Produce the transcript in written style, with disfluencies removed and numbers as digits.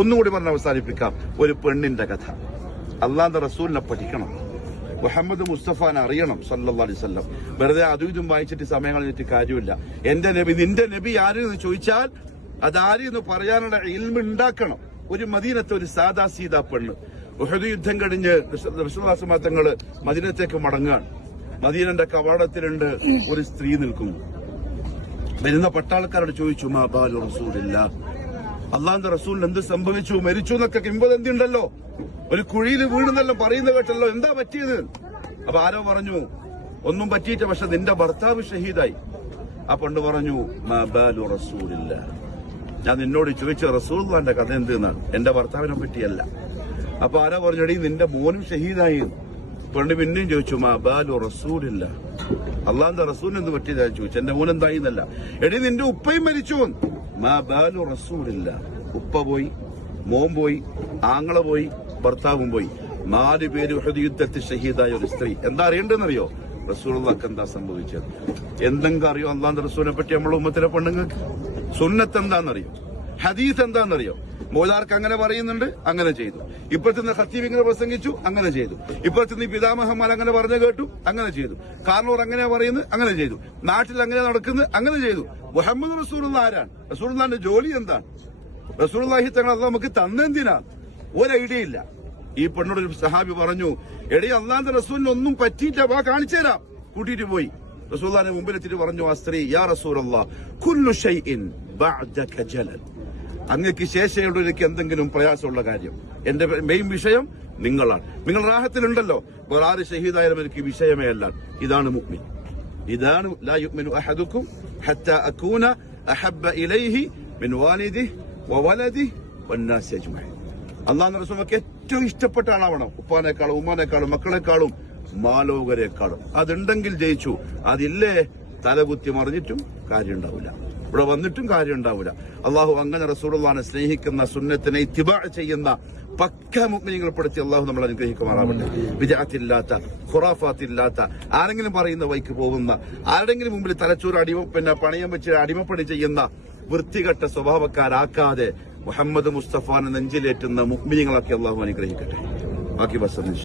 ഒന്നുകൂടി പറഞ്ഞ് അവസാനിപ്പിക്കാം. ഒരു പെണ്ണിന്റെ കഥ. അള്ളാന്റെ റസൂലിനെ പഠിക്കണം, മുഹമ്മദ് മുസ്തഫാനെ അറിയണം സല്ലല്ലാഹു അലൈഹി വസല്ലം. വെറുതെ അതും ഇതും വായിച്ചിട്ട് സമയം കളഞ്ഞിട്ട് കാര്യമില്ല. എന്റെ നബി, നിന്റെ നബി ആരെന്ന് ചോദിച്ചാൽ അതാരെന്ന് പറയാനുള്ള ഇൽമ് ഉണ്ടാക്കണം. ഒരു മദീനത്തെ ഒരു സാദാ സീതാ പെണ്ണ്, ഉഹദ് യുദ്ധം കഴിഞ്ഞ് റസൂലുള്ളാഹി തങ്ങള് മദീനത്തേക്ക് മടങ്ങാൻ. മദീനന്റെ കവാടത്തിലുണ്ട് ഒരു സ്ത്രീ നിൽക്കുന്നു. വരുന്ന പട്ടാളക്കാരോട് ചോദിച്ചു, മാ ബാലു റസൂലില്ലാഹ്, അള്ളാന്റെ റസൂലിന് എന്ത് സംഭവിച്ചു, മരിച്ചു എന്നൊക്കെ കിംവദന്തി ഉണ്ടല്ലോ, ഒരു കുഴിയിൽ വീണെന്നെല്ലാം പറയുന്ന കേട്ടല്ലോ, എന്താ പറ്റിയത്? അപ്പൊ ആരോ പറഞ്ഞു, ഒന്നും പറ്റിയിട്ട, പക്ഷെ നിന്റെ ഭർത്താവ് ഷഹീദായി. ആ പണ്ട് പറഞ്ഞു, മാ ബാലു റസൂലില്ലാഹ്, ഞാൻ നിന്നോട് ചോദിച്ച റസൂലുള്ളാഹിന്റെ കഥ എന്തെന്നാണ്, എന്റെ ഭർത്താവിനെ പറ്റിയല്ല. അപ്പൊ ആരാ പറഞ്ഞു, എടീ നിന്റെ മോനും ഷഹീദായി. പണ്ട് പിന്നെയും ചോദിച്ചു, മാ ബാലു റസൂലില്ലാഹ്, അള്ളാന്റെ റസൂലിന് എന്ത് പറ്റിയതാ ചോദിച്ചു, എന്റെ മോൻ എന്തായി എന്നല്ല. എടീ നിന്റെ ഉപ്പയും മരിച്ചു. മാ ബാലു റസൂലില്ലാഹ്, ഉപ്പ പോയി, മോൻ പോയി, ആങ്ങള പോയി, ഭർത്താവും പോയി, 4 പേര് ഉഹദ് യുദ്ധത്തിൽ ഷഹീദായ ഒരു സ്ത്രീ. എന്താ അറിയേണ്ടതെന്നറിയോ? റസൂലുള്ളാഹിക്ക് എന്താ സംഭവിച്ചത്? എന്തെങ്കിലും അറിയോ അള്ളാന്റെ റസൂലിനെ പറ്റി? നമ്മളെ ഉമ്മത്തിലെ പെണ്ണുങ്ങൾക്ക് സുന്നത്ത് എന്താണെന്നറിയോ? ഹദീസ് എന്താണെന്നറിയോ? മോലാർക്ക് അങ്ങനെ പറയുന്നുണ്ട്, അങ്ങനെ ചെയ്തു. ഇപ്പോഴത്തെ ഖത്തീബ് ഇങ്ങനെ പ്രസംഗിച്ചു, അങ്ങനെ ചെയ്തു. ഇപ്പോഴത്തെ പിതാമഹന്മാർ അങ്ങനെ പറഞ്ഞു കേട്ടു, അങ്ങനെ ചെയ്തു. കാർണൂർ അങ്ങനെ പറയുന്നത്, അങ്ങനെ ചെയ്തു. നാട്ടിൽ അങ്ങനെ നടക്കുന്നത്, അങ്ങനെ ചെയ്തു. മുഹമ്മദ് റസൂലുള്ളാഹി ആരാണ്? റസൂലുള്ളാഹിന്റെ ജോലി എന്താണ്? റസൂലുള്ളാഹി തങ്ങൾ അള്ളാഹ് നമുക്ക് തന്നെന്തിനാ? ഒരു ഐഡിയ ഇല്ല. ഈ പെണ്ണോട് ഒരു സഹാബി പറഞ്ഞു, എടീ അള്ളാന്റെ റസൂലിന് ഒന്നും പറ്റിയില്ല, വാ കാണിച്ചു തരാം. കൂട്ടിയിട്ട് പോയി റസൂലുള്ളാഹിന്റെ മുമ്പിലെത്തിയിട്ട് പറഞ്ഞു ആ സ്ത്രീ, യാ റസൂലല്ലാഹ്, കുല്ലു ഷൈഇൻ ബഅദക ജലൽ, അങ്ങക്ക് ശേഷമുള്ള എനിക്ക് എന്തെങ്കിലും പ്രയാസമുള്ള കാര്യം, എന്റെ മെയിൻ വിഷയം നിങ്ങളാണ്. നിങ്ങൾ റാഹത്തിലുണ്ടല്ലോ, വേറെ ആര് ഷഹീദായാലും എനിക്ക് വിഷയമേ അല്ല. ഇതാണ് മുഅ്മിൻ, ഇതാണ് ലാ യുഅ്മിനു അഹദുക്കും ഹത്താ അകൂന അഹബ്ബ ഇലൈഹി മിൻ വാലിദിഹി വവലദിഹി വന്നാസി അജ്മഈൻ. അല്ലാഹുവിന്റെ റസൂലിനെ ഏറ്റവും ഇഷ്ടപ്പെട്ട ആളാവണം, ഉപ്പാനേക്കാളും ഉമ്മാനേക്കാളും മക്കളെക്കാളും മാലോകരെക്കാളും. അതുണ്ടെങ്കിൽ ജയിച്ചു. അതില്ലേ തലകുത്തി മറിഞ്ഞിട്ടും കാര്യം ഉണ്ടാവില്ല, ഇവിടെ വന്നിട്ടും കാര്യം ഉണ്ടാവില്ല. അള്ളാഹു അങ്ങനെ റസൂലുള്ളാഹിനെ സ്നേഹിക്കുന്ന, സുന്നത്തിനെ ഇത്തിബാ ചെയ്യുന്ന പക്ക മുഅ്മിനീങ്ങൾ പെടുത്തി അള്ളാഹു നമ്മൾ അനുഗ്രഹിക്കുമാറാവട്ടെ. വിദഅത്തില്ലാത്ത, ഖുറാഫാത്തില്ലാത്ത, ആരെങ്കിലും പറയുന്ന വഴിക്ക് പോകുന്ന, ആരുടെങ്കിലും മുമ്പിൽ തലച്ചോറ് പണയം വെച്ച് അടിമപ്പണി ചെയ്യുന്ന വൃത്തികെട്ട സ്വഭാവക്കാരാക്കാതെ മുഹമ്മദ് മുസ്തഫാനെ നെഞ്ചിലേറ്റുന്ന മുഅ്മിനീങ്ങളാക്കി അള്ളാഹു അനുഗ്രഹിക്കട്ടെ. ബാക്കി ബസ്